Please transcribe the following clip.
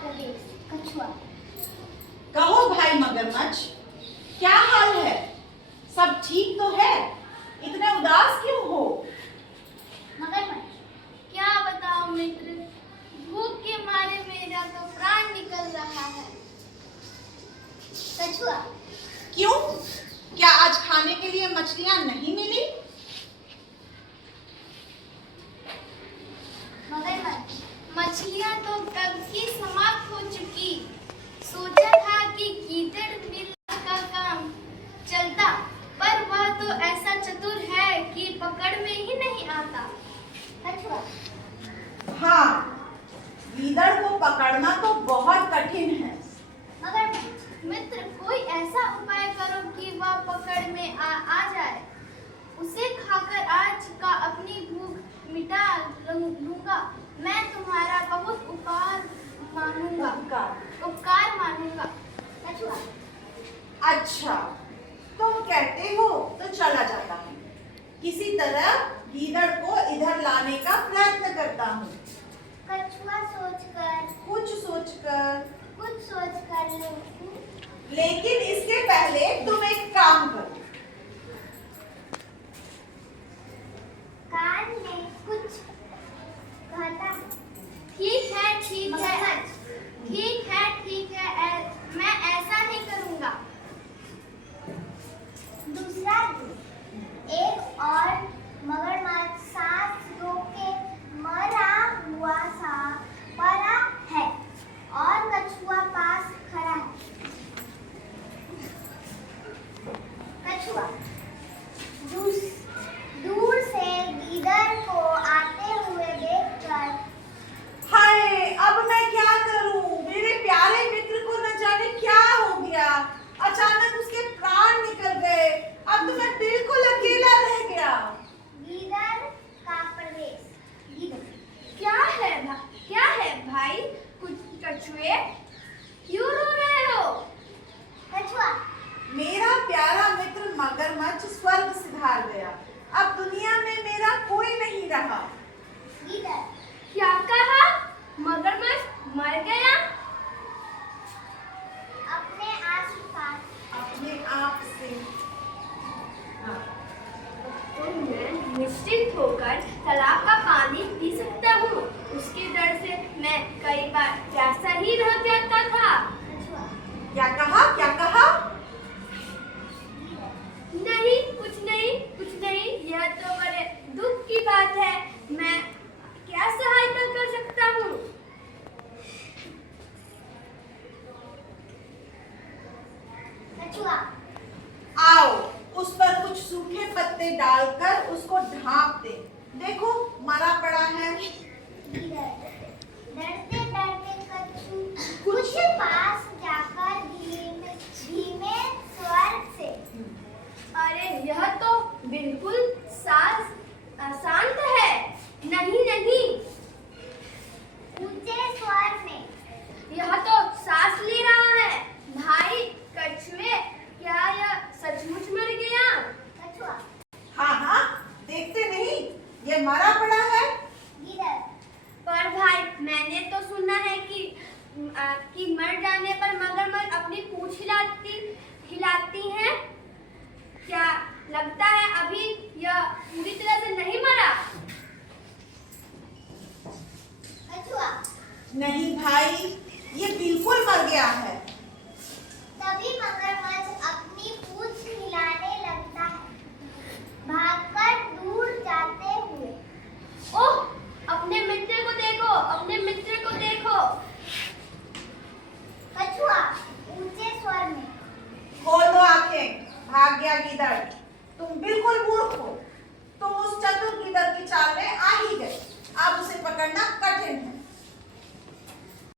प्रदेश कछुआ। कहो भाई मगरमच्छ, क्या हाल है? सब ठीक तो है? इतने उदास क्यों हो? मगरमच्छ, क्या बताओ मित्र, भूख के मारे मेरा तो प्राण निकल रहा है। कछुआ, क्यों? क्या आज खाने के लिए मछलियां नहीं मिली? मगरमच्छ, मछलियां तो कब की समाप्त हो चुकी। सोचा था कि गीदड़ मिल का काम चलता, पर वह तो ऐसा चतुर है कि पकड़ में ही नहीं आता। कछुआ, हाँ, गीदड़ को पकड़ना तो बहुत कठिन है। मगरमच्छ मित्र, कोई ऐसा उपाय करो कि वह पकड़ में आ जाए। उसे खाकर आज का अपनी भूख मिटा लूंगा। मैं तुम्हारा बहुत उपकार मानूंगा। कछुआ, अच्छा, तुम कहते हो तो चला जाता हूँ। किसी तरह गीदड़ को इधर लाने का प्रयत्न करता हूँ। कछुआ कुछ सोच कर लेकिन इसके पहले तुम एक काम करो। कान में कुछ कहता। ठीक है, मैं ऐसा नहीं करूंगा। दूसरा दिन, एक और मगरमच्छ सांस रोके मरा हुआ सा पड़ा है और कछुआ पास खड़ा है। कछुआ दूर से गीदड़ को आते हुए देखकर, हाय, अब मैं क्या करूं? मेरे प्यारे मित्र को न जाने क्या हो गया। अचानक उसके प्राण निकल गए। अब तो मैं बिल्कुल अकेला रह गया। गीदड़ का प्रवेश। गीदड़, क्या है भाई? कुछ कछुए क्यों रो रहे हो? कछुआ, मेरा प्यारा मित्र मगरमच्छ स्वर्ग सिधार गया। अब दुनिया में मेरा कोई नहीं रहा। गीदड़, क्या कहा? मगरमच्छ मर गया? अपने आप से। हाँ। तो मैं निश्चिंत होकर तालाब का पानी पी सकता हूँ। उसके डर से मैं कई बार प्यासा ही रह जाता था। क्या कहा? नहीं, कुछ नहीं। यह तो बड़े दुख की बात है। मैं क्या सहायता कर सकता हूँ? कछुआ, आओ, उस पर कुछ सूखे पत्ते डालकर उसको ढांप दे। देखो, मरा पड़ा है। डरते कछुआ कुछ पास जाकर धीमे स्वर से, अरे यह तो बिल्कुल शांत है। नहीं, ऊंचे स्वर में, यह तो सांस ले रहा है। भाई कछुए, क्या यह सचमुच मर गया? कछुआ, हाँ, देखते नहीं, ये मरा पड़ा है। गीदड़, पर भाई मैंने तो सुना है कि मर जाने पर मगरमच्छ अपनी पूंछ हिलाती हैं। क्या लगता है अभी यह पूरी तरह से नहीं मरा? कछुआ, नहीं भाई, ये बिल्कुल मर गया है। तभी मगरमच्छ अपनी पूंछ हिलाने लगता है, भागकर दूर जाते हुए। ओह, अपने मित्र को देखो। कछुआ ऊंचे स्वर में, खोल दो आंखें, भाग गया गीदड़। तुम बिल्कुल मूर्ख हो। तुम उस चतुर गीदड़ की चाल में आ ही गए। अब उसे पकड़ना